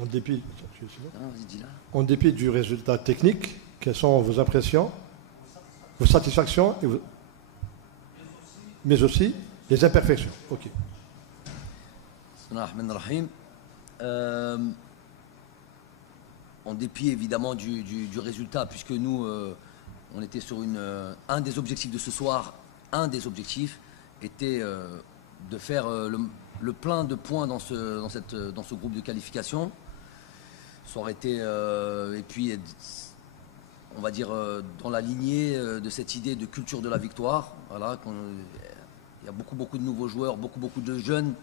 En dépit, Non, vas-y, dis-la. en dépit du résultat technique, quelles sont vos impressions, vos satisfactions, mais aussi les imperfections? Ok. Bismillahirrahmanirrahim. En dépit évidemment du résultat, puisque nous, on était sur un des objectifs de ce soir, un des objectifs était de faire le plein de points dans ce groupe de qualification. Ça aurait été, et puis, on va dire, dans la lignée de cette idée de culture de la victoire. Voilà, il y a beaucoup de nouveaux joueurs, beaucoup de jeunes,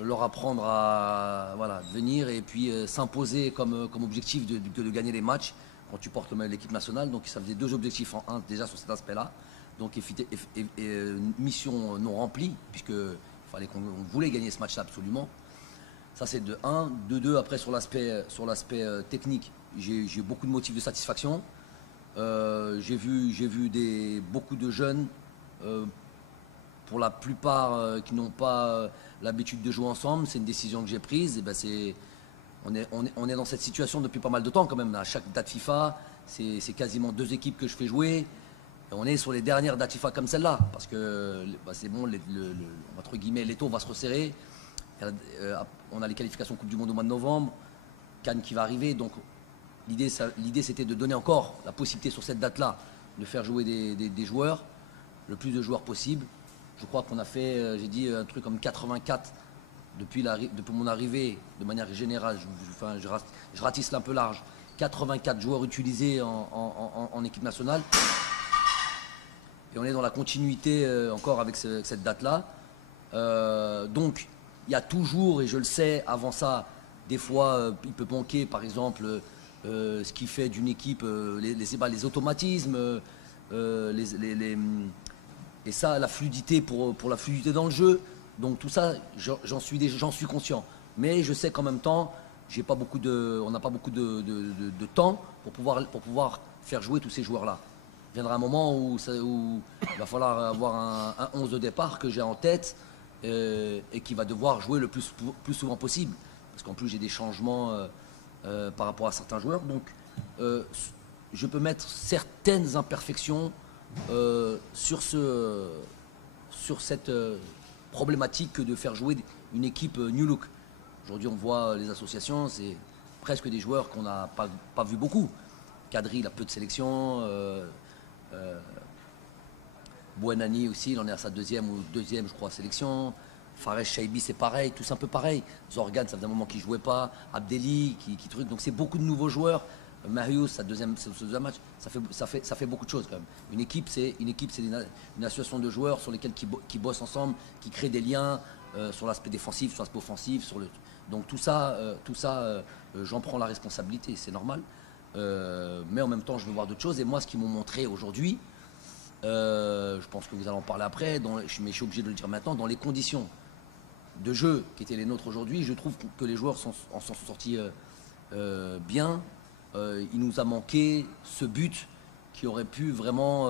leur apprendre à venir et puis s'imposer comme objectif de gagner les matchs quand tu portes le maillot de l'équipe nationale. Donc ça faisait deux objectifs en un déjà sur cet aspect-là. Donc mission non remplie, puisqu'on voulait gagner ce match-là absolument. Ça c'est de 1. De 2, après sur l'aspect technique, j'ai beaucoup de motifs de satisfaction. J'ai vu beaucoup de jeunes, pour la plupart qui n'ont pas l'habitude de jouer ensemble. C'est une décision que j'ai prise. Et ben on est dans cette situation depuis pas mal de temps quand même. À chaque date FIFA, c'est quasiment 2 équipes que je fais jouer. Et on est sur les dernières dates FIFA comme celle-là. Parce que c'est bon, entre guillemets, l'étau va se resserrer. On a les qualifications Coupe du Monde au mois de novembre. Cannes qui va arriver. Donc l'idée c'était de donner encore la possibilité sur cette date-là de faire jouer des joueurs, le plus de joueurs possible. Je crois qu'on a fait, j'ai dit un truc comme 84 depuis mon arrivée, de manière générale. Je ratisse un peu large. 84 joueurs utilisés en équipe nationale. Et on est dans la continuité encore avec cette date-là. Donc, il y a toujours, et je le sais, avant ça, des fois, il peut manquer, par exemple, ce qui fait d'une équipe, les automatismes, et ça, la fluidité pour la fluidité dans le jeu. Donc tout ça, j'en suis conscient. Mais je sais qu'en même temps, on n'a pas beaucoup de temps pour pouvoir faire jouer tous ces joueurs-là. Il viendra un moment où il va falloir avoir un 11 de départ que j'ai en tête et qui va devoir jouer le plus souvent possible. Parce qu'en plus, j'ai des changements par rapport à certains joueurs. Donc, je peux mettre certaines imperfections sur cette problématique que de faire jouer une équipe New Look. Aujourd'hui, on voit les associations, c'est presque des joueurs qu'on n'a pas vu beaucoup. Kadri, il a peu de sélection. Bouenani aussi, il en est à sa deuxième, je crois, sélection. Fares Chaibi, c'est pareil, tous un peu pareil. Zorgan, ça faisait un moment qu'il ne jouait pas. Abdelli, qui truc. Donc c'est beaucoup de nouveaux joueurs. Marius, sa deuxième match, ça fait beaucoup de choses quand même. Une équipe, c'est une association de joueurs sur lesquels qui bossent ensemble, qui créent des liens sur l'aspect défensif, sur l'aspect offensif. Donc tout ça, j'en prends la responsabilité, c'est normal. Mais en même temps, je veux voir d'autres choses. Et moi, ce qu'ils m'ont montré aujourd'hui, je pense que vous allez en parler après, mais je suis obligé de le dire maintenant, dans les conditions de jeu qui étaient les nôtres aujourd'hui, je trouve que les joueurs en sont sortis bien. Il nous a manqué ce but qui aurait pu vraiment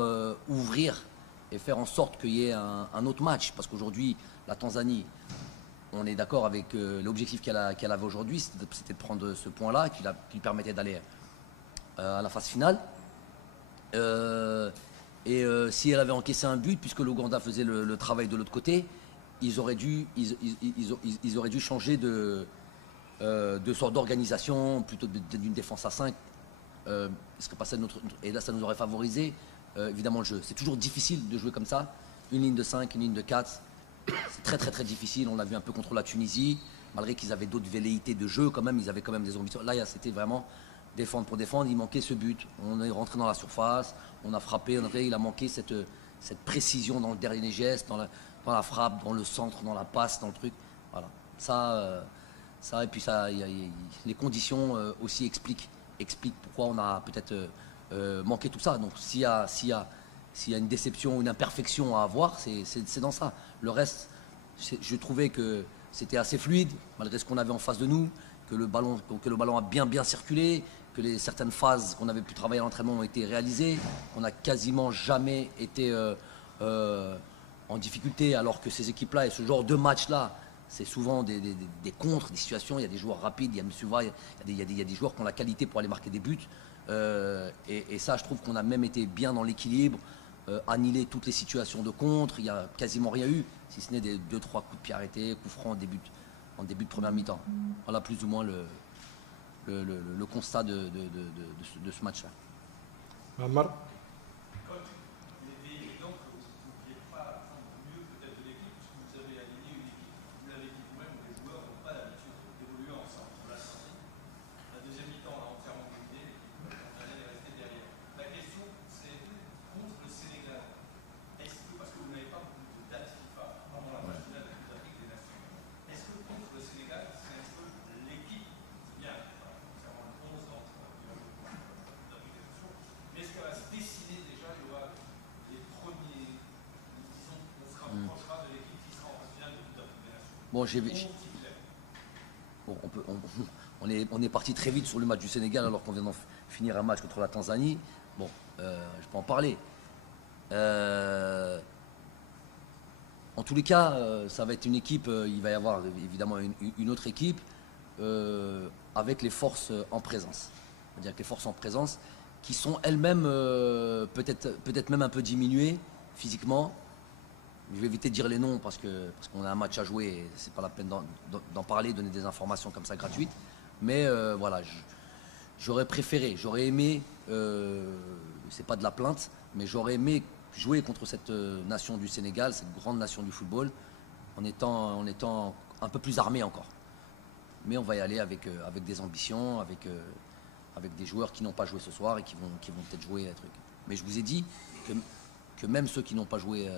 ouvrir et faire en sorte qu'il y ait un autre match. Parce qu'aujourd'hui, la Tanzanie, on est d'accord avec l'objectif qu'elle avait aujourd'hui, c'était de prendre ce point-là qui lui permettait d'aller à la phase finale. Si elle avait encaissé un but, puisque l'Ouganda faisait le travail de l'autre côté, ils auraient dû changer de sorte d'organisation, plutôt d'une défense à 5. Et là, ça nous aurait favorisé évidemment le jeu. C'est toujours difficile de jouer comme ça, une ligne de 5, une ligne de 4. C'est très difficile. On l'a vu un peu contre la Tunisie, malgré qu'ils avaient d'autres velléités de jeu quand même, ils avaient quand même des ambitions. Là, c'était vraiment défendre pour défendre. Il manquait ce but. On est rentré dans la surface, on a frappé, il a manqué cette précision dans le dernier geste, dans la frappe, dans le centre, dans la passe, dans le truc. Voilà. Ça, et puis les conditions aussi expliquent pourquoi on a peut-être manqué tout ça. Donc s'il y a une déception, une imperfection à avoir, c'est dans ça. Le reste, je trouvais que c'était assez fluide, malgré ce qu'on avait en face de nous, que le ballon a bien circulé, que certaines phases qu'on avait pu travailler à l'entraînement ont été réalisées, qu'on n'a quasiment jamais été en difficulté, alors que ces équipes-là et ce genre de match-là, c'est souvent des contres, des situations. Il y a des joueurs rapides, il y a Msuva, il y a des joueurs qui ont la qualité pour aller marquer des buts. Et ça, je trouve qu'on a même été bien dans l'équilibre, annihilé toutes les situations de contre. Il n'y a quasiment rien eu, si ce n'est des 2-3 coups de pied arrêtés, coups francs en début de première mi-temps. Voilà plus ou moins le constat de ce match-là. Ammar. Bon, on est parti très vite sur le match du Sénégal alors qu'on vient d'en finir un match contre la Tanzanie. Bon, je peux en parler. En tous les cas, ça va être une équipe, il va y avoir évidemment une autre équipe avec les forces en présence. C'est-à-dire que les forces en présence qui sont elles-mêmes peut-être même un peu diminuées physiquement. Je vais éviter de dire les noms parce qu'on a un match à jouer et c'est pas la peine d'en parler, donner des informations comme ça gratuites. Mais voilà, j'aurais préféré, j'aurais aimé, c'est pas de la plainte, mais j'aurais aimé jouer contre cette nation du Sénégal, cette grande nation du football, en étant un peu plus armé encore. Mais on va y aller avec des ambitions, avec des joueurs qui n'ont pas joué ce soir et qui vont peut-être jouer un truc. Mais je vous ai dit que même ceux qui n'ont pas joué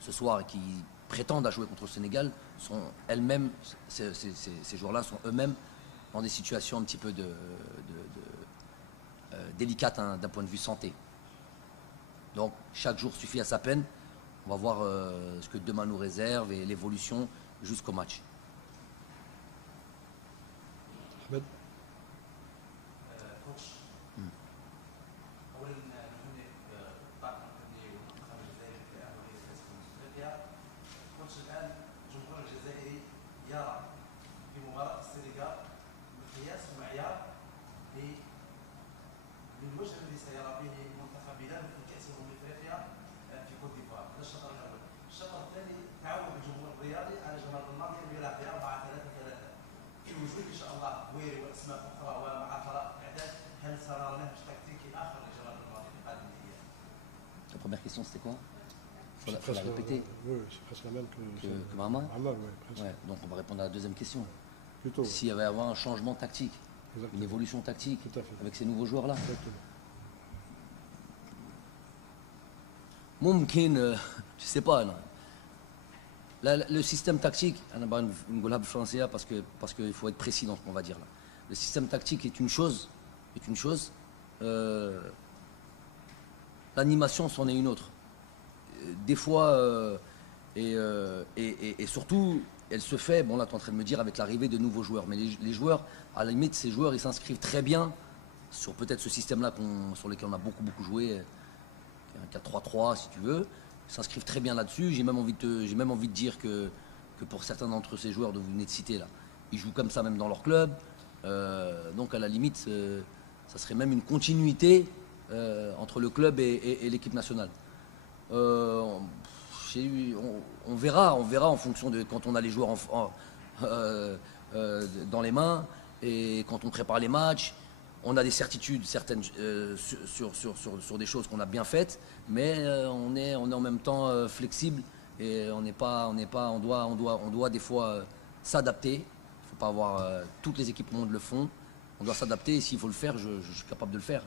ce soir et qui prétendent à jouer contre le Sénégal sont elles-mêmes, ces joueurs-là sont eux-mêmes dans des situations un petit peu délicates hein, d'un point de vue santé. Donc chaque jour suffit à sa peine. On va voir ce que demain nous réserve et l'évolution jusqu'au match. Ahmed. La première question c'était quoi? Faut la Presque répéter. Oui, c'est presque la même que Mahama. Ammar, oui, presque. Ouais, donc on va répondre à la deuxième question. Plutôt. S'il va y avoir un changement tactique, Exactement. une évolution tactique Tout à fait. avec ces nouveaux joueurs-là. Exactement. ممكن je sais pas non. Le système tactique, parce qu'il faut être précis dans ce qu'on va dire là. Le système tactique est une chose, l'animation c'en est une autre. Des fois, et surtout, elle se fait, bon là tu es en train de me dire, avec l'arrivée de nouveaux joueurs. Mais les joueurs, à la limite, ces joueurs, ils s'inscrivent très bien sur peut-être ce système-là sur lequel on a beaucoup joué, un 4-3-3 si tu veux. Ils s'inscrivent très bien là-dessus. J'ai même envie de dire que pour certains d'entre ces joueurs que vous venez de citer là, ils jouent comme ça même dans leur club. Donc à la limite, ça serait même une continuité entre le club et l'équipe nationale. On verra en fonction de quand on a les joueurs dans les mains et quand on prépare les matchs. On a des certitudes certaines sur des choses qu'on a bien faites, mais on est en même temps flexible et on doit des fois s'adapter. Il ne faut pas avoir toutes les équipes au monde le font. On doit s'adapter et s'il faut le faire, je suis capable de le faire.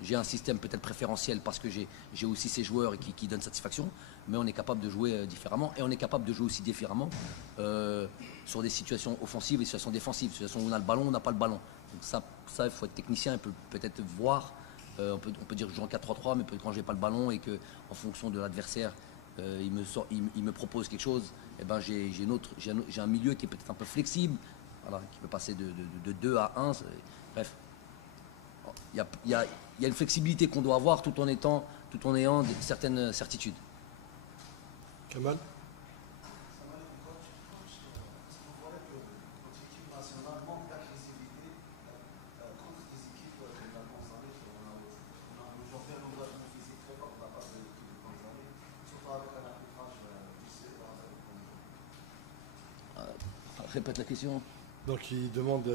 J'ai un système peut-être préférentiel parce que j'ai aussi ces joueurs qui donnent satisfaction, mais on est capable de jouer différemment et on est capable de jouer aussi différemment sur des situations offensives et des situations défensives, des situations où on a le ballon, on n'a pas le ballon. Donc ça il faut être technicien, il peut peut-être voir, on peut dire que je joue en 4-3-3, mais quand j'ai pas le ballon et que en fonction de l'adversaire, il me propose quelque chose, et ben j'ai un milieu qui est peut-être un peu flexible, voilà, qui peut passer de 2 à 1, bref. Il y a une flexibilité qu'on doit avoir tout en ayant certaines certitudes. Kamal. Répète la question. Donc il demande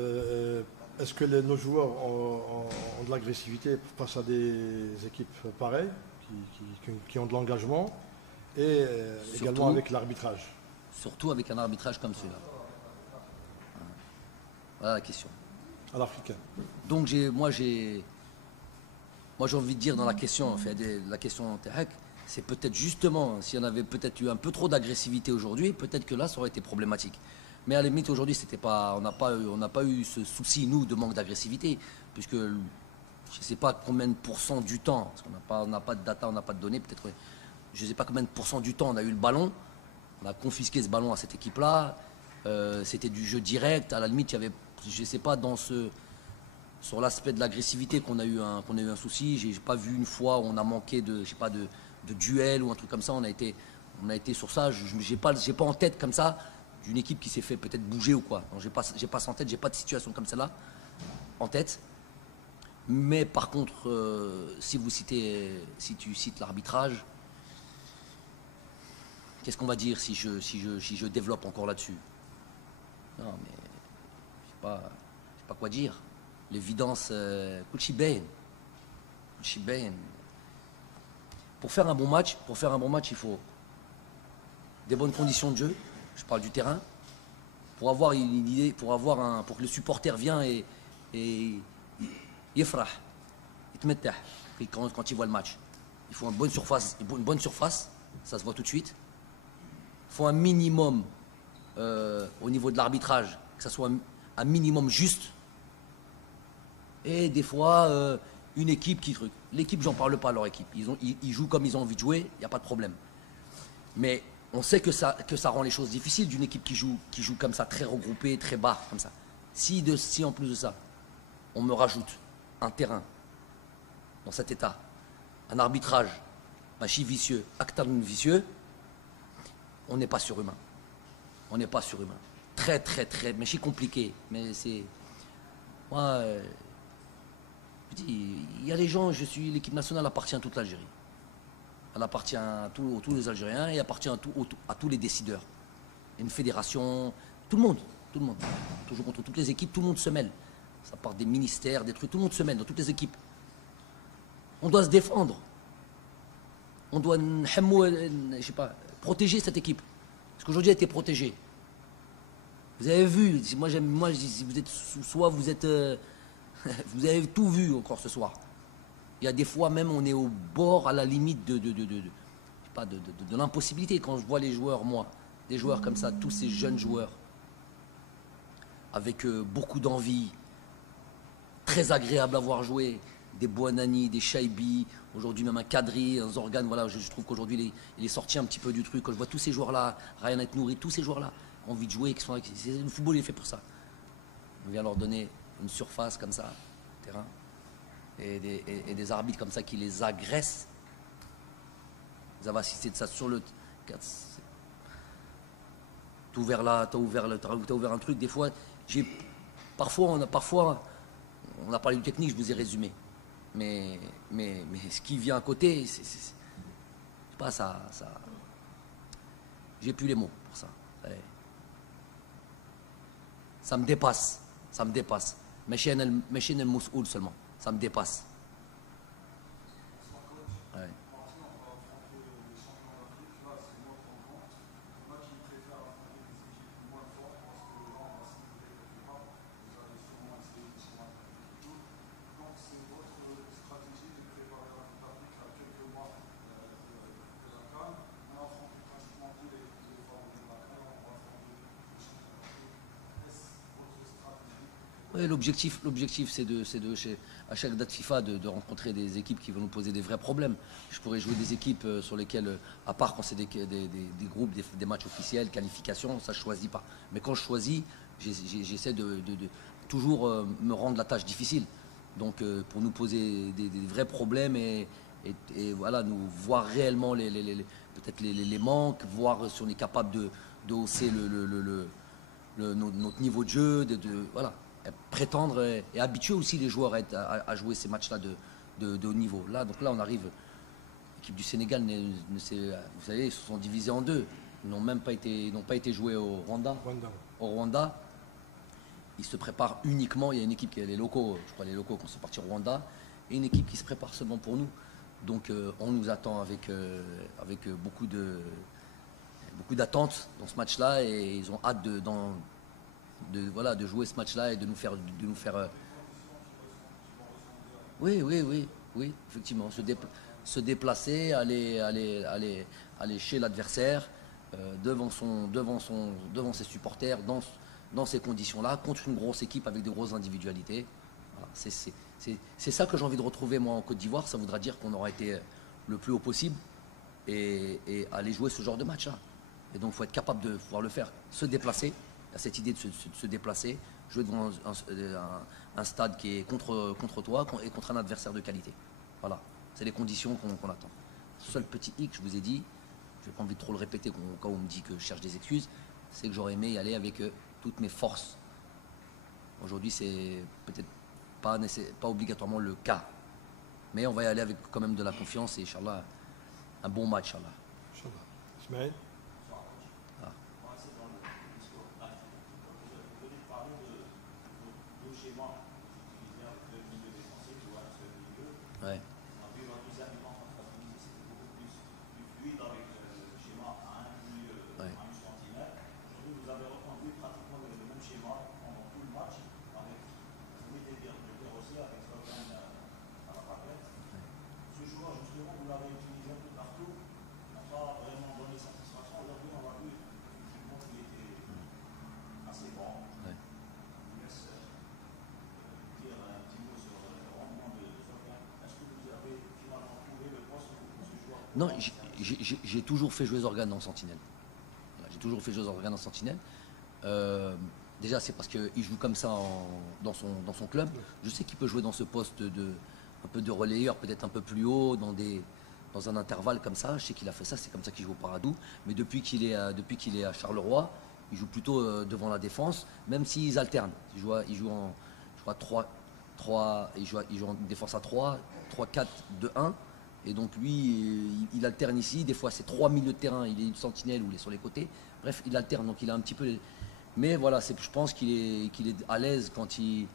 est-ce que nos joueurs ont de l'agressivité face à des équipes pareilles, qui ont de l'engagement, et également avec l'arbitrage. Surtout avec un arbitrage comme celui-là. Voilà la question. À l'africain. Donc moi j'ai envie de dire dans la question, en fait, la question Tehek, c'est peut-être justement, s'il y en avait peut-être eu un peu trop d'agressivité aujourd'hui, peut-être que là ça aurait été problématique. Mais à la limite aujourd'hui c'était pas, on n'a pas eu ce souci nous de manque d'agressivité, puisque je ne sais pas combien de pourcents du temps, parce qu'on n'a pas de data, on n'a pas de données, peut-être, je ne sais pas combien de pourcents du temps on a eu le ballon, on a confisqué ce ballon à cette équipe-là, c'était du jeu direct, à la limite il y avait, je ne sais pas sur l'aspect de l'agressivité qu'on a eu un souci. J'ai pas vu une fois où on a manqué de duel ou un truc comme ça. On a été sur ça. J'ai pas en tête comme ça d'une équipe qui s'est fait peut-être bouger ou quoi. J'ai pas ça en tête. J'ai pas de situation comme celle-là en tête. Mais par contre, si tu cites l'arbitrage, qu'est-ce qu'on va dire si je développe encore là-dessus? Non, mais je sais pas quoi dire. L'évidence, pour faire un bon match, il faut des bonnes conditions de jeu. Je parle du terrain. Pour avoir une idée, pour que le supporter vienne et yefrah, quand il voit le match. Il faut une bonne surface, ça se voit tout de suite. Il faut un minimum au niveau de l'arbitrage, que ça soit un minimum juste. Et des fois, une équipe qui truc. L'équipe, j'en parle pas, leur équipe. Ils jouent comme ils ont envie de jouer, il n'y a pas de problème. Mais on sait que ça rend les choses difficiles d'une équipe qui joue comme ça, très regroupée, très bas, comme ça. Si en plus de ça, on me rajoute un terrain dans cet état, un arbitrage, un chi vicieux, acteur vicieux, on n'est pas surhumain. On n'est pas surhumain. Très, très, très, mais c'est compliqué. Mais c'est... Moi... il y a des gens, l'équipe nationale appartient à toute l'Algérie. Elle appartient à tous les Algériens et appartient à tous les décideurs. Il y a une fédération, tout le monde. Toujours contre toutes les équipes, tout le monde se mêle. Ça part des ministères, des trucs, tout le monde se mêle dans toutes les équipes. On doit se défendre. On doit, je sais pas, protéger cette équipe. Parce qu'aujourd'hui, elle a été protégée. Vous avez vu, moi, vous êtes, soit vous êtes... vous avez tout vu encore ce soir. Il y a des fois même on est au bord, à la limite de l'impossibilité. Quand je vois les joueurs, moi, des joueurs comme ça, tous ces jeunes joueurs, avec beaucoup d'envie, très agréable à voir jouer, des Bouanani, des Chaibi, aujourd'hui même un Kadri, un Zorgan, voilà, je trouve qu'aujourd'hui il est sorti un petit peu du truc. Quand je vois tous ces joueurs-là, Ryan Nouri, tous ces joueurs-là, ont envie de jouer, le football il est fait pour ça. On vient leur donner une surface comme ça, terrain, et des arbitres comme ça qui les agressent. Vous avez assisté de ça sur le... T'as ouvert un truc, des fois, parfois on a parlé du technique, je vous ai résumé. Mais ce qui vient à côté, c'est pas ça. J'ai plus les mots pour ça. Ça me dépasse. Mais chez el Moussoul seulement. Ça me dépasse. Ouais. Oui, l'objectif, c'est à chaque date FIFA, de rencontrer des équipes qui vont nous poser des vrais problèmes. Je pourrais jouer des équipes sur lesquelles, à part quand c'est des groupes, des matchs officiels, qualifications, ça je choisis pas. Mais quand je choisis, j'essaie de toujours me rendre la tâche difficile. Donc pour nous poser des vrais problèmes et voilà, nous voir réellement peut-être les manques, voir si on est capable de hausser notre niveau de jeu, voilà. Prétendre et habituer aussi les joueurs à jouer ces matchs-là de haut niveau. Donc là, on arrive. L'équipe du Sénégal, vous savez, ils se sont divisés en deux. Ils n'ont pas été joués au Rwanda. Rwanda. Au Rwanda, ils se préparent uniquement. Il y a une équipe qui est les locaux, je crois les locaux qui sont partis au Rwanda, et une équipe qui se prépare seulement pour nous. Donc on nous attend avec beaucoup d'attentes dans ce match-là, et ils ont hâte de jouer ce match-là et de nous faire. Oui, effectivement, se déplacer, aller chez l'adversaire, devant ses supporters, dans ces conditions-là, contre une grosse équipe avec de grosses individualités. Voilà, c'est ça que j'ai envie de retrouver moi en Côte d'Ivoire. Ça voudra dire qu'on aura été le plus haut possible et aller jouer ce genre de match-là. Et donc il faut être capable de pouvoir le faire, se déplacer. Il y a cette idée de se déplacer, jouer devant un stade qui est contre toi et contre un adversaire de qualité. Voilà, c'est les conditions qu'on attend. Seul petit hic, je vous ai dit, je n'ai pas envie de trop le répéter au cas où on me dit que je cherche des excuses, c'est que j'aurais aimé y aller avec toutes mes forces. Aujourd'hui, c'est peut-être pas obligatoirement le cas, mais on va y aller avec quand même de la confiance et Inch'Allah, un bon match. Inch'Allah. Ismaël. Ouais. Non, j'ai toujours fait jouer Zorgan en sentinelle. Voilà, j'ai toujours fait jouer Zorgan en sentinelle. Déjà, c'est parce qu'il joue comme ça dans son club. Je sais qu'il peut jouer dans ce poste un peu de relayeur, peut-être un peu plus haut, dans un intervalle comme ça. Je sais qu'il a fait ça, c'est comme ça qu'il joue au Paradou. Mais depuis qu'il est à Charleroi, il joue plutôt devant la défense, même s'ils alternent. Il joue en 3, il joue en défense à 3, 4, 2, 1. Et donc lui, il alterne ici. Des fois, c'est 3 milieux de terrain. Il est une sentinelle ou il est sur les côtés. Bref, il alterne. Donc il a un petit peu. Mais voilà, je pense qu'il est à l'aise quand il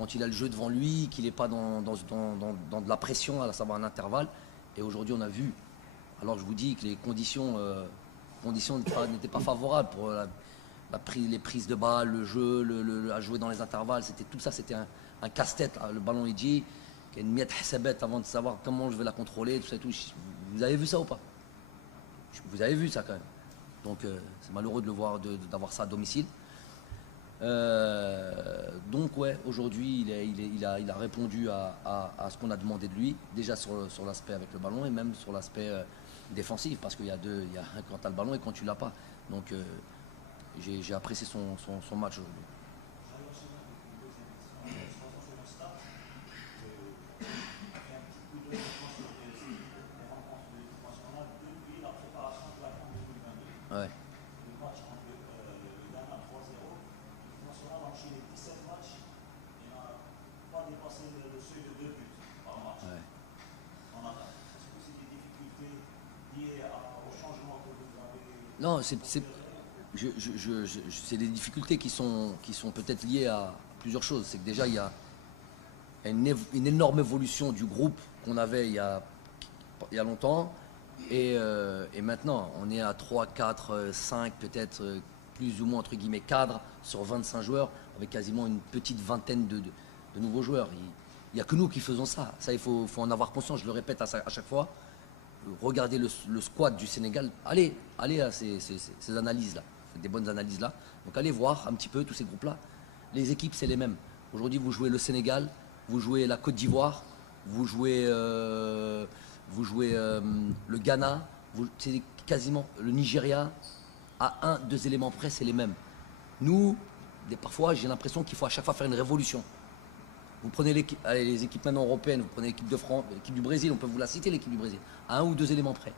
a le jeu devant lui, qu'il n'est pas dans de la pression, à savoir un intervalle. Et aujourd'hui, on a vu. Alors je vous dis que les conditions n'étaient pas favorables pour les prises de balles, le jeu, à jouer dans les intervalles. Tout ça, c'était un casse-tête. Le ballon, il dit. Qu'il y a une miette bête avant de savoir comment je vais la contrôler, tout ça et tout. Vous avez vu ça ou pas? Vous avez vu ça quand même. Donc c'est malheureux de le voir, d'avoir ça à domicile. Donc ouais, aujourd'hui il a répondu à ce qu'on a demandé de lui, déjà sur l'aspect avec le ballon et même sur l'aspect défensif, parce qu'il y a quand tu as le ballon et quand tu l'as pas. Donc j'ai apprécié son match aujourd'hui. Ouais. Non, c'est des difficultés qui sont peut-être liées à plusieurs choses. C'est que déjà, il y a une énorme évolution du groupe qu'on avait il y a longtemps. Et maintenant, on est à 3, 4, 5, peut-être plus ou moins, entre guillemets, cadres sur 25 joueurs, avec quasiment une petite vingtaine de nouveaux joueurs. Il n'y a que nous qui faisons ça. Ça, il faut en avoir conscience, je le répète à chaque fois. Regardez le squad du Sénégal. Allez à ces analyses-là, des bonnes analyses-là. Donc allez voir un petit peu tous ces groupes-là. Les équipes, c'est les mêmes. Aujourd'hui, vous jouez le Sénégal, vous jouez la Côte d'Ivoire, vous jouez le Ghana, c'est quasiment le Nigeria. À 1-2 éléments près, c'est les mêmes. Nous, parfois, j'ai l'impression qu'il faut à chaque fois faire une révolution. Vous prenez les équipes maintenant européennes, vous prenez l'équipe de France, l'équipe du Brésil, on peut vous la citer, l'équipe du Brésil, à 1 ou 2 éléments près.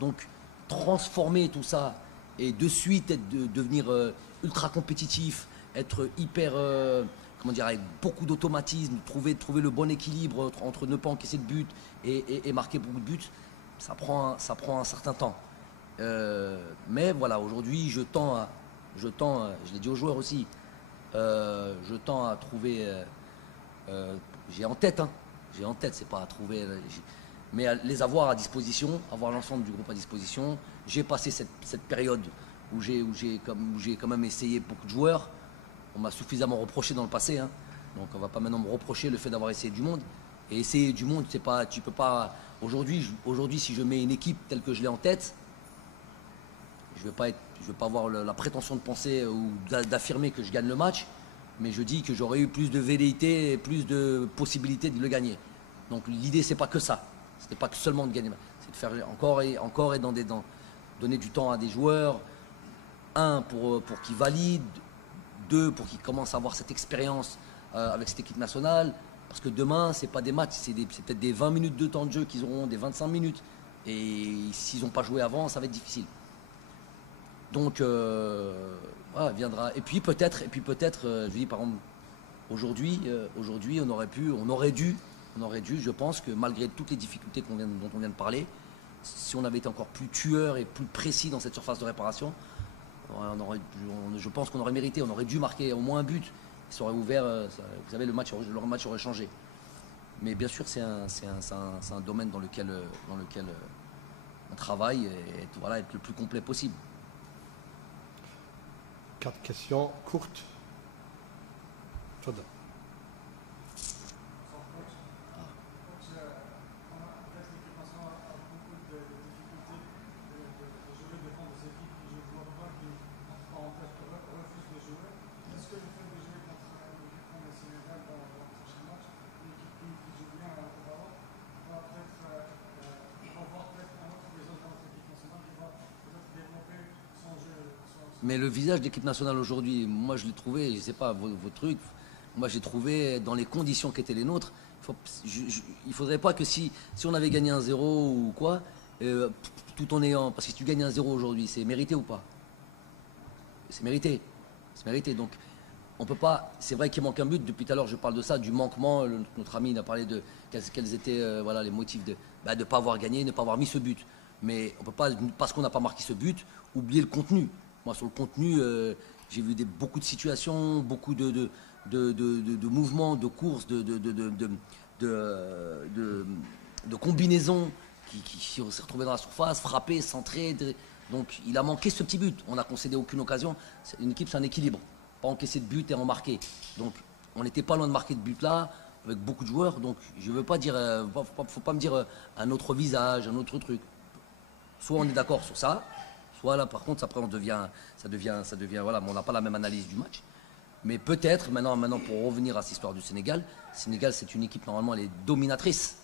Donc, transformer tout ça et de suite devenir ultra compétitif, être hyper, avec beaucoup d'automatisme, trouver le bon équilibre entre ne pas encaisser de but et marquer beaucoup de buts, ça prend un certain temps. Mais voilà, aujourd'hui, je l'ai dit aux joueurs aussi, je tends à trouver, j'ai en tête, c'est pas à trouver, mais à les avoir à disposition, avoir l'ensemble du groupe à disposition. J'ai passé cette période où j'ai quand même essayé beaucoup de joueurs. On m'a suffisamment reproché dans le passé, hein. Donc on va pas maintenant me reprocher le fait d'avoir essayé du monde. Et essayer du monde, c'est pas, tu peux pas. Aujourd'hui, si je mets une équipe telle que je l'ai en tête, je vais pas avoir la prétention de penser ou d'affirmer que je gagne le match, mais je dis que j'aurais eu plus de velléité et plus de possibilités de le gagner. Donc l'idée, c'est pas que ça. C'était pas que seulement de gagner, c'est de faire encore et donner du temps à des joueurs. Un, pour qu'ils valident. Deux, pour qu'ils commencent à avoir cette expérience avec cette équipe nationale. Parce que demain, c'est pas des matchs, c'est peut-être des 20 minutes de temps de jeu qu'ils auront, des 25 minutes. Et s'ils n'ont pas joué avant, ça va être difficile. Donc, voilà, viendra. Et puis peut-être, je dis par exemple, aujourd'hui, on aurait dû, je pense que malgré toutes les difficultés dont on vient de parler, si on avait été encore plus tueur et plus précis dans cette surface de réparation, je pense qu'on aurait mérité, on aurait dû marquer au moins un but. Ça aurait ouvert, vous savez, le match aurait changé. Mais bien sûr, c'est un domaine dans lequel on travaille et être le plus complet possible. 4 questions courtes. Tfadal. Mais le visage de l'équipe nationale aujourd'hui, moi je l'ai trouvé, je ne sais pas vos trucs, moi j'ai trouvé dans les conditions qui étaient les nôtres, il ne faudrait pas que si on avait gagné 1-0 ou quoi, tout en ayant, parce que si tu gagnes 1-0 aujourd'hui, c'est mérité ou pas? C'est mérité, donc on peut pas, c'est vrai qu'il manque un but, depuis tout à l'heure je parle de ça, du manquement, notre ami il a parlé de quels étaient voilà, les motifs de ne pas avoir gagné, de ne pas avoir mis ce but, mais on ne peut pas, parce qu'on n'a pas marqué ce but, oublier le contenu. Moi, sur le contenu, j'ai vu beaucoup de situations, beaucoup de mouvements, de courses, de combinaisons qui s'est retrouvé dans la surface, frappé, centré. Donc, il a manqué ce petit but. On n'a concédé aucune occasion. Une équipe, c'est un équilibre. Pas encaisser de but et en marquer. Donc, on n'était pas loin de marquer de but là, avec beaucoup de joueurs. Donc, je ne veux pas dire, faut pas me dire un autre visage, un autre truc. Soit on est d'accord sur ça. Soit là, par contre, après, ça devient, voilà, on n'a pas la même analyse du match. Mais peut-être, maintenant, pour revenir à cette histoire du Sénégal, c'est une équipe, normalement, elle est dominatrice.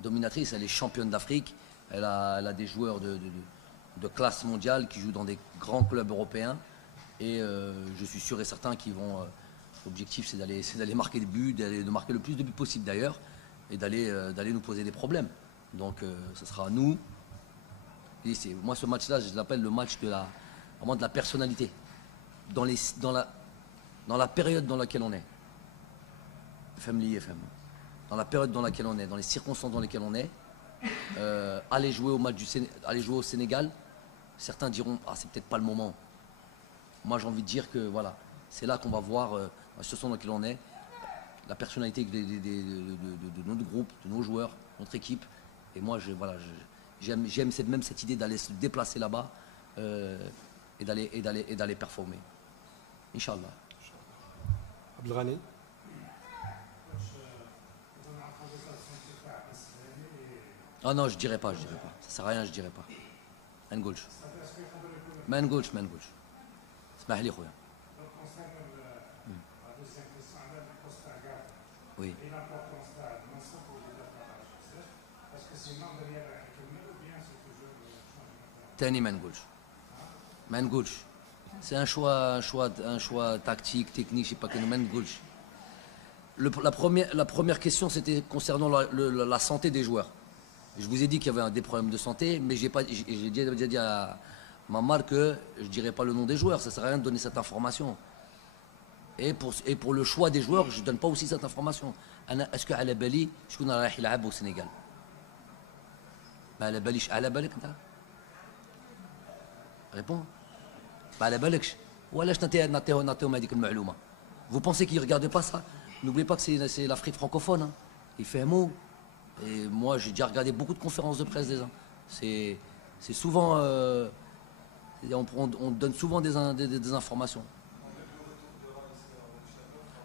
Dominatrice, elle est championne d'Afrique. Elle a des joueurs de classe mondiale qui jouent dans des grands clubs européens. Et je suis sûr et certain qu'ils vont. L'objectif, c'est d'aller marquer des buts, de marquer le plus de buts possible d'ailleurs, et d'aller nous poser des problèmes. Donc, ce sera à nous. Moi, ce match-là, je l'appelle le match vraiment de la personnalité. Dans la période dans laquelle on est. FM. Dans la période dans laquelle on est, dans les circonstances dans lesquelles on est, aller jouer au Sénégal, certains diront « Ah, c'est peut-être pas le moment ». Moi, j'ai envie de dire que voilà, c'est là qu'on va voir la situation dans laquelle on est, la personnalité de notre groupe, de nos joueurs, notre équipe. Et moi, j'aime même cette idée d'aller se déplacer là-bas et d'aller performer. Inch'Allah. Abdelghani. Ah non, je dirais pas. Ça sert à rien, je dirais pas. Mengouch. Mengouch. اسمح لي خويا. Oui. تاني ما نقولش. C'est un choix tactique, technique, je sais pas que ما نقولش. La première question, c'était concernant la santé des joueurs. Je vous ai dit qu'il y avait des problèmes de santé, mais j'ai déjà dit à Mamar que je ne dirais pas le nom des joueurs. Ça ne sert à rien de donner cette information. Et pour le choix des joueurs, je ne donne pas aussi cette information. Est-ce que على بالي شكون رايح يلعب au Sénégal؟ ما على باليش. على بالك انت؟ Réponds. Bah, la balekch. وعلاش نعطيهم هذيك المعلومة. Vous pensez qu'ils ne regardent pas ça? N'oubliez pas que c'est l'Afrique francophone. Hein. Ils font. Et moi, j'ai déjà regardé beaucoup de conférences de presse déjà. C'est souvent. On donne souvent des informations.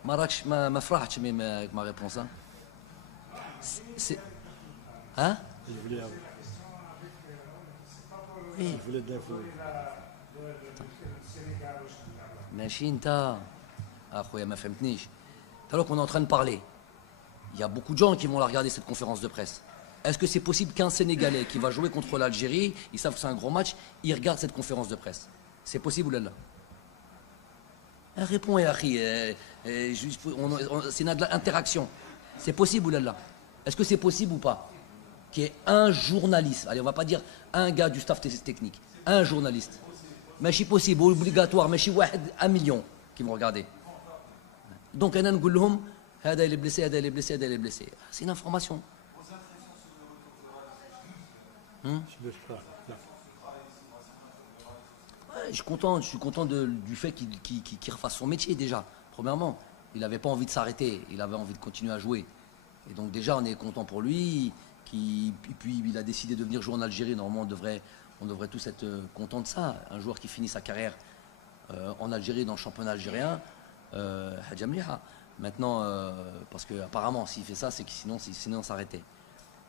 Marrakech, ma فرحتش avec ma réponse. Hein? Hein? Il voulait Oui. de l'info. ماشي انت اخويا ما فهمتنيش. Alors qu'on est en train de parler. Il y a beaucoup de gens qui vont la regarder cette conférence de presse. Est-ce que c'est possible qu'un Sénégalais qui va jouer contre l'Algérie, ils savent que c'est un gros match, il regarde cette conférence de presse? C'est possible ou là? Réponds, Yahi. C'est de l'interaction. C'est possible ou là? Est-ce que c'est possible ou pas qu'il y ait un journaliste, allez, on va pas dire un gars du staff technique, un journaliste. Mais c'est possible, obligatoire, mais c'est 1 million qui vont regarder. Donc, on a dit لهم هذا il est blessé, هذا il est blessé, هذا il est blessé. C'est une information. Je laisse pas. Là. Ouais, je suis content du fait qu'il refasse son métier déjà. Premièrement, il n'avait pas envie de s'arrêter, il avait envie de continuer à jouer. Et donc déjà, on est content pour lui. Et puis, il a décidé de venir jouer en Algérie. Normalement, on devrait tous être contents de ça. Un joueur qui finit sa carrière en Algérie, dans le championnat algérien, Hadja Mliha. Maintenant, parce qu'apparemment, s'il fait ça, c'est que sinon on s'arrêtait.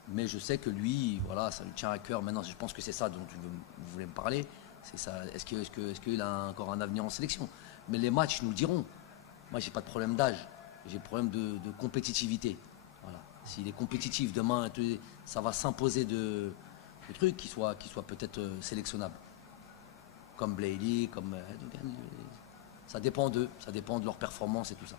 Mais je sais que lui, voilà, ça lui tient à cœur. Maintenant, je pense que c'est ça dont vous voulez me parler. C'est ça. Est-ce qu'il a encore un avenir en sélection? Mais les matchs nous le diront. Moi, j'ai pas de problème d'âge. J'ai le problème de compétitivité. Voilà. S'il est compétitif demain, ça va s'imposer de trucs qui soient peut-être sélectionnables. Comme Blayley, comme ça dépend d'eux, ça dépend de leur performance et tout ça.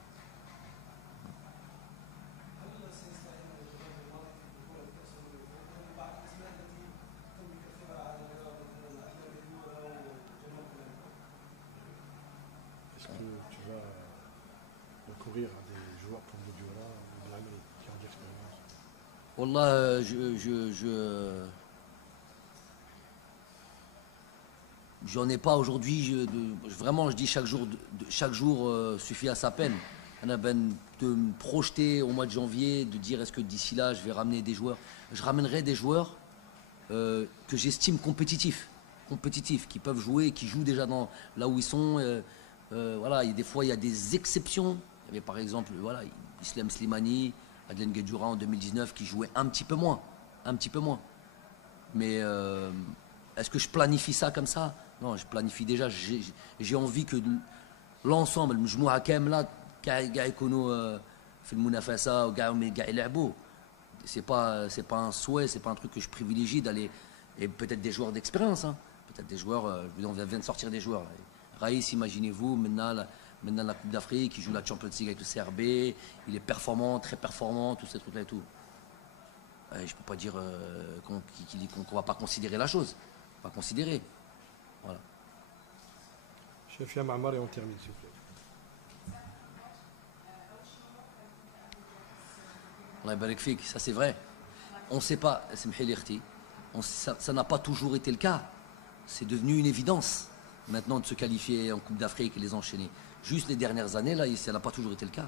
Est-ce que tu vas recourir à des joueurs comme Mediola ou Blagli qui ont de l'expérience? Wallah, j'en ai pas aujourd'hui. Vraiment, je dis chaque jour suffit à sa peine. De me projeter au mois de janvier, de dire est-ce que d'ici là, je vais ramener des joueurs. Je ramènerai des joueurs que j'estime compétitifs, qui peuvent jouer, qui jouent déjà là où ils sont. Voilà, des fois, il y a des exceptions. Il y avait par exemple, voilà, Islam Slimani, Adlen Guedjoura en 2019 qui jouait un petit peu moins. Mais est-ce que je planifie ça comme ça? Non, je planifie déjà. J'ai envie que l'ensemble, le Mjmoua Kamla, كاع يكونوا في المنافسة وكاع يلعبوا. C'est pas un souhait, c'est pas un truc que je privilégie d'aller. Et peut-être des joueurs d'expérience, hein. Peut-être des joueurs, on vient de sortir des joueurs. Raïs, imaginez-vous, maintenant la Coupe d'Afrique, il joue la Champions League avec le CRB, il est performant, très performant, tous ces trucs-là et tout. Je ne peux pas dire qu'on ne va pas considérer la chose. On va considérer. Voilà. Chef Yamamar et on termine, s'il vous plaît. Allah barik fik, ça c'est vrai. On ne sait pas, ça n'a pas toujours été le cas. C'est devenu une évidence maintenant de se qualifier en Coupe d'Afrique et les enchaîner. Juste les dernières années, là, ça n'a pas toujours été le cas.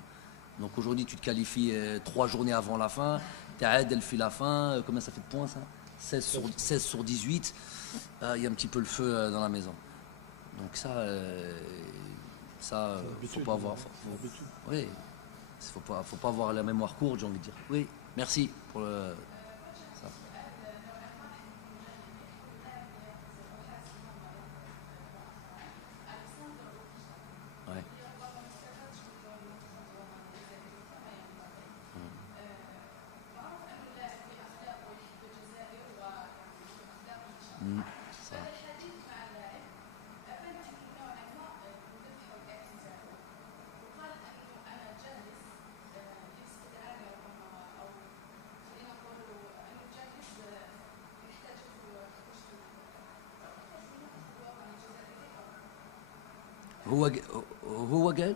Donc aujourd'hui, tu te qualifies 3 journées avant la fin, Taad, elle fait la fin, combien ça fait de points ça 16 sur 18, il y a un petit peu le feu dans la maison. Donc ça, faut pas avoir. Oui. Faut pas avoir la mémoire courte, j'ai envie de dire. Oui, merci pour ça. Ouais. Ça. هو قال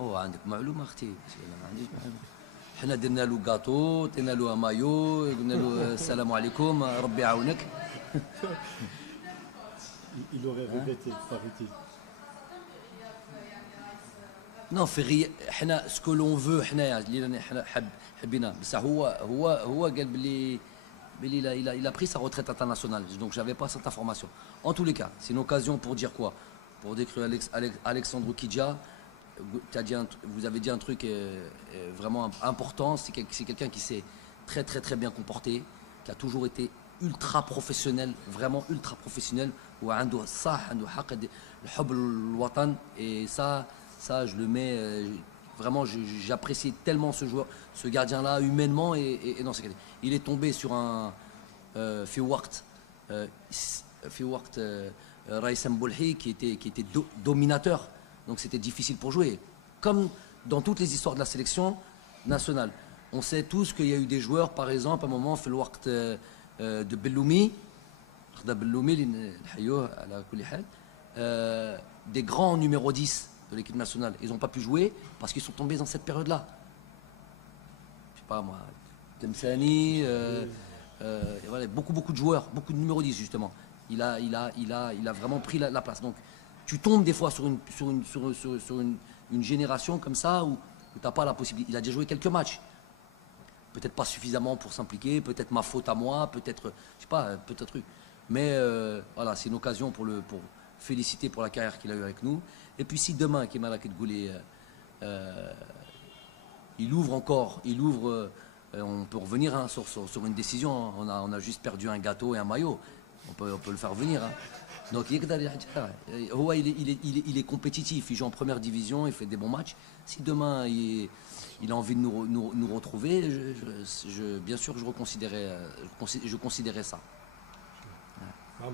هو عندك معلومه اختي انا ما عنديش معلومه. حنا درنا له كاطو، درنا له مايو، قلنا له السلام عليكم ربي يعاونك. il aurait regretté, paraît-il. Non, Ferry, ce que l'on veut, il a pris sa retraite internationale, donc j'avais pas cette information. En tous les cas, c'est une occasion pour dire quoi? Pour décrire Alexandre Kidja. Vous avez dit un truc vraiment important, c'est quelqu'un qui s'est très très très bien comporté, qui a toujours été ultra professionnel, vraiment ultra professionnel, et ça je le mets vraiment, j'apprécie tellement ce joueur, ce gardien-là, humainement et dans ses qualités. Il est tombé sur un Fiwakt Raïsem Boulhi qui était dominateur, donc c'était difficile pour jouer. Comme dans toutes les histoires de la sélection nationale. On sait tous qu'il y a eu des joueurs, par exemple, à un moment, Fiwakt de Belloumi, des grands numéro 10 de l'équipe nationale. Ils n'ont pas pu jouer parce qu'ils sont tombés dans cette période-là. Je sais pas moi, Temsani, voilà, beaucoup de joueurs, beaucoup de numéro 10 justement. Il a vraiment pris la place. Donc tu tombes des fois sur une génération comme ça où tu n'as pas la possibilité. Il a déjà joué quelques matchs. Peut-être pas suffisamment pour s'impliquer, peut-être ma faute à moi, peut-être, je sais pas, peut-être truc. Mais voilà, c'est une occasion pour féliciter pour la carrière qu'il a eue avec nous. Et puis si demain, Kemal Akedgoulé, il ouvre, on peut revenir hein, sur une décision. On a juste perdu un gâteau et un maillot. On peut le faire venir. Hein. Donc il est compétitif, il joue en première division, il fait des bons matchs. Si demain il a envie de nous retrouver, bien sûr que je considérais ça. Ouais.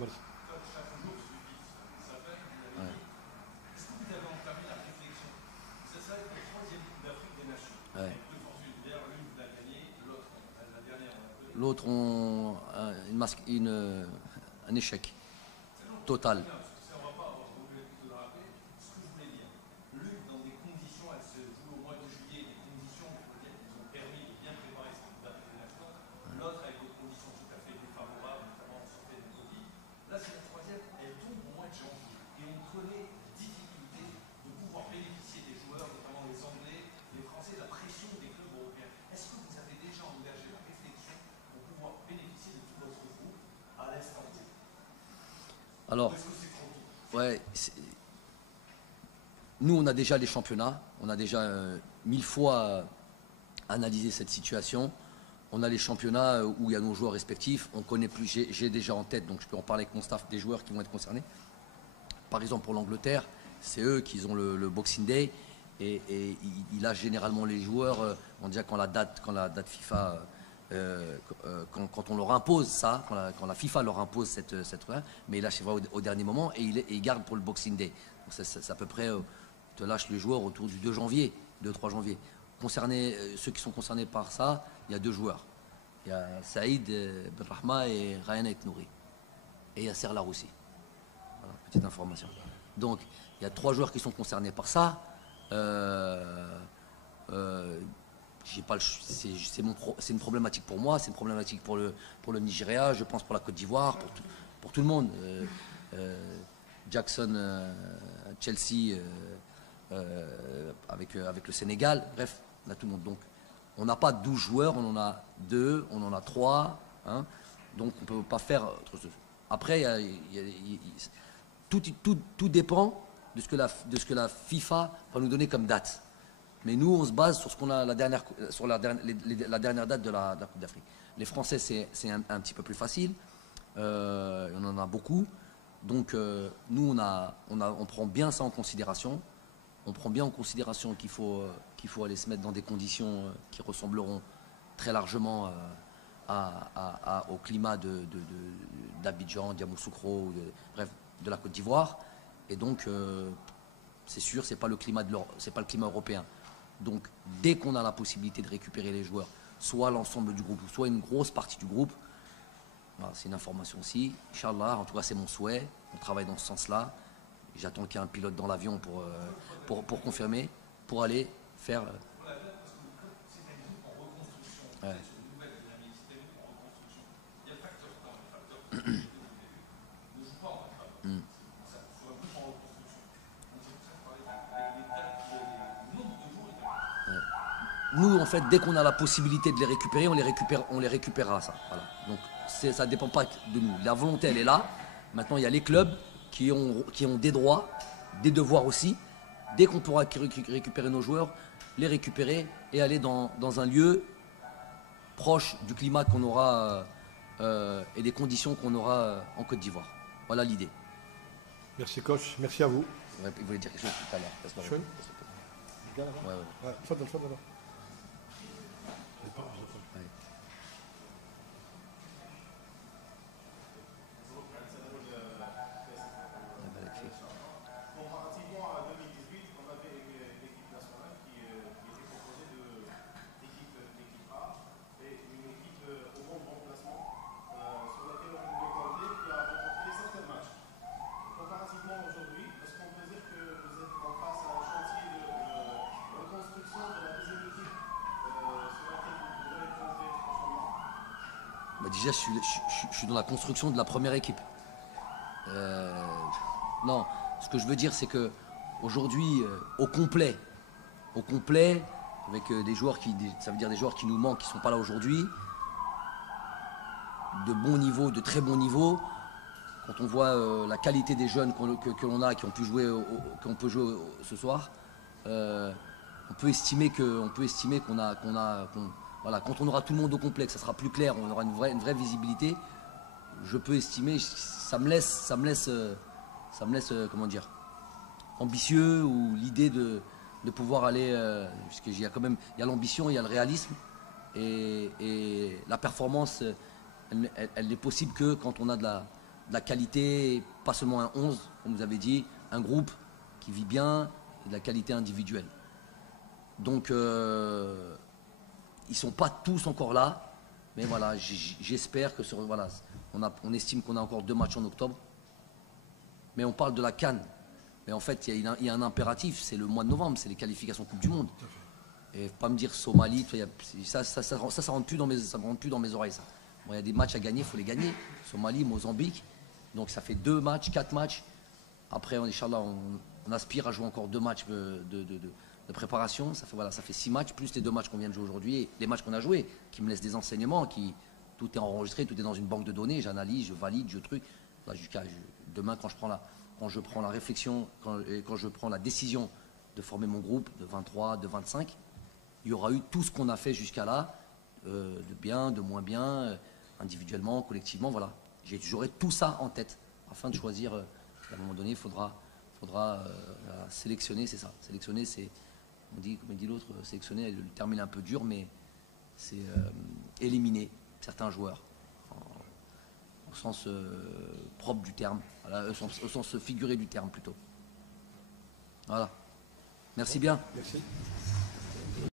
Ouais. L'autre ont un échec total. Alors, ouais, nous on a déjà les championnats, on a déjà 1000 fois analysé cette situation. On a les championnats où il y a nos joueurs respectifs, on connaît plus, j'ai déjà en tête, donc je peux en parler avec mon staff des joueurs qui vont être concernés. Par exemple pour l'Angleterre, c'est eux qui ont le Boxing Day et il a généralement les joueurs, on dirait quand la date FIFA, quand on leur impose ça, quand la FIFA leur impose cette mais il lâche au dernier moment et il garde pour le Boxing Day. Donc c'est à peu près, te lâche les joueurs autour du 2 3 janvier. Ceux qui sont concernés par ça, il y a 2 joueurs. Il y a Saïd Benrahma et Ryan Aït-Nouri. Et Yasser Laroussi. Voilà, petite information. Donc, il y a 3 joueurs qui sont concernés par ça. C'est une problématique pour moi, c'est une problématique pour le Nigeria, je pense pour la Côte d'Ivoire, pour tout le monde. Jackson, Chelsea, avec le Sénégal, bref, on a tout le monde. Donc, on n'a pas 12 joueurs, on en a 2, on en a 3. Hein, donc, on ne peut pas faire autre chose. Après, tout dépend de ce que la FIFA va nous donner comme date. Mais nous, on se base sur ce qu'on a la dernière date de la Coupe d'Afrique. Les Français, c'est un petit peu plus facile. On en a beaucoup. Donc, nous, on prend bien ça en considération. On prend bien en considération qu'il faut aller se mettre dans des conditions qui ressembleront très largement au climat d'Abidjan, d'Yamoussoukro, bref, de la Côte d'Ivoire. Et donc, c'est sûr, c'est pas le climat européen. Donc, dès qu'on a la possibilité de récupérer les joueurs, soit l'ensemble du groupe, soit une grosse partie du groupe, voilà, c'est une information aussi. Inch'Allah, en tout cas, c'est mon souhait. On travaille dans ce sens-là. J'attends qu'il y ait un pilote dans l'avion pour confirmer, pour aller faire. Ouais. nous, en fait, dès qu'on a la possibilité de les récupérer, on les récupérera, ça. Voilà. Donc, ça ne dépend pas de nous. La volonté, elle est là. Maintenant, il y a les clubs qui ont des droits, des devoirs aussi. Dès qu'on pourra récupérer nos joueurs, les récupérer et aller dans un lieu proche du climat qu'on aura et des conditions qu'on aura en Côte d'Ivoire. Voilà l'idée. Merci coach, merci à vous. Ouais, il voulait dire quelque chose tout à l'heure. شوي؟ Ouais. تفضل تفضل. Comparativement à 2018, on avait l'équipe nationale qui était composée d'équipe A et une équipe au bon remplacement sur laquelle on pouvait compter qui a remporté certains matchs. Comparativement aujourd'hui, est-ce qu'on peut dire que vous êtes en face à un chantier de reconstruction de la deuxième équipe sur laquelle vous pourrez compter franchement? Bah déjà, je suis dans la construction de la première équipe. Non, ce que je veux dire, c'est que aujourd'hui, au complet, avec des joueurs ça veut dire des joueurs qui nous manquent, qui ne sont pas là aujourd'hui, de bon niveau, de très bon niveau. Quand on voit la qualité des jeunes que l'on a, qui ont pu jouer, qu'on peut jouer ce soir, on peut estimer voilà, quand on aura tout le monde au complet, que ça sera plus clair, on aura une vraie visibilité. Je peux estimer, ça me laisse comment dire, ambitieux, ou l'idée de pouvoir aller, puisque il y a l'ambition, il y a le réalisme, et la performance, elle n'est possible que quand on a de la qualité, pas seulement un 11, comme vous avez dit, un groupe qui vit bien, et de la qualité individuelle. Donc, ils sont pas tous encore là, mais voilà, j'espère que voilà, on estime qu'on a encore 2 matchs en octobre. Mais on parle de la CAN. Mais en fait, il y a un impératif, c'est le mois de novembre, c'est les qualifications Coupe du Monde. Et pas me dire Somalie, ça rentre plus dans mes oreilles. Ça. Bon, il y a des matchs à gagner, il faut les gagner. Somalie, Mozambique. Donc ça fait 2 matchs, 4 matchs. Après, Inch'Allah, on aspire à jouer encore 2 matchs de préparation. Ça fait 6 matchs, plus les 2 matchs qu'on vient de jouer aujourd'hui, et les matchs qu'on a joués, qui me laissent des enseignements, tout est enregistré, tout est dans une banque de données, j'analyse, je valide, je truc. Là, demain, quand je prends la réflexion, quand je prends la décision de former mon groupe de 23, de 25, il y aura eu tout ce qu'on a fait jusqu'à là, de bien, de moins bien, individuellement, collectivement, voilà. J'aurai tout ça en tête, afin de choisir, à un moment donné, il faudra sélectionner, c'est ça. Sélectionner, c'est, comme dit l'autre, sélectionner, le terme est un peu dur, mais c'est éliminer certains joueurs, au sens propre du terme, voilà, au sens figuré du terme plutôt. Voilà. Merci bien. Merci.